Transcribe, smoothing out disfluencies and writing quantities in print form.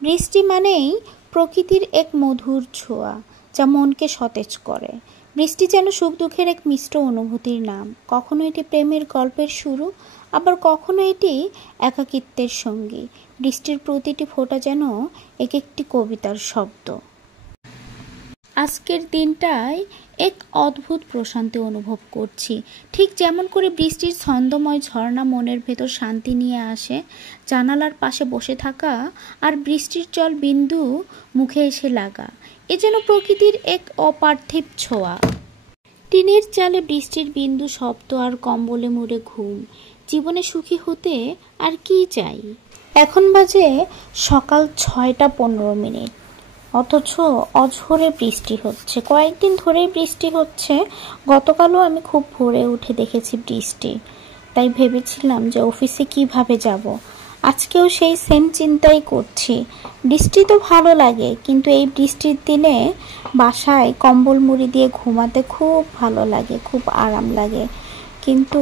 বৃষ্টি মানেই প্রকৃতির এক মধুর ছোঁয়া, যা মনকে সতেজ করে। বৃষ্টি যেন সুখ দুঃখের এক মিশ্র অনুভূতির নাম। কখনো এটি প্রেমের গল্পের শুরু, আবার কখনো এটি একাকিত্বের সঙ্গী। বৃষ্টির প্রতিটি ফোঁটা যেন এক একটি কবিতার শব্দ। আজকের দিনটায় এক অদ্ভুত প্রশান্তি অনুভব করছি, ঠিক যেমন করে বৃষ্টির ছন্দময় ঝর্ণা মনের ভেতর শান্তি নিয়ে আসে। জানালার পাশে বসে থাকা আর বৃষ্টির জল বিন্দু মুখে এসে লাগা, এ যেন প্রকৃতির এক অপার্থিব ছোঁয়া। টিনের চালে বৃষ্টির বিন্দু শব্দ আর কম্বলে মুড়ে ঘুম। জীবনে সুখী হতে আর কি চাই? এখন বাজে সকাল 6টা 15 মিনিট, অথচ অঝোরে বৃষ্টি হচ্ছে। কয়েকদিন ধরেই বৃষ্টি হচ্ছে। গতকালও আমি খুব ভোরে উঠে দেখেছি বৃষ্টি, তাই ভেবেছিলাম যে অফিসে কিভাবে যাব। আজকেও সেই সেম চিন্তাই করছি। বৃষ্টি তো ভালো লাগে, কিন্তু এই বৃষ্টির দিনে বাসায় কম্বল মুড়ি দিয়ে ঘুমাতে খুব ভালো লাগে, খুব আরাম লাগে। কিন্তু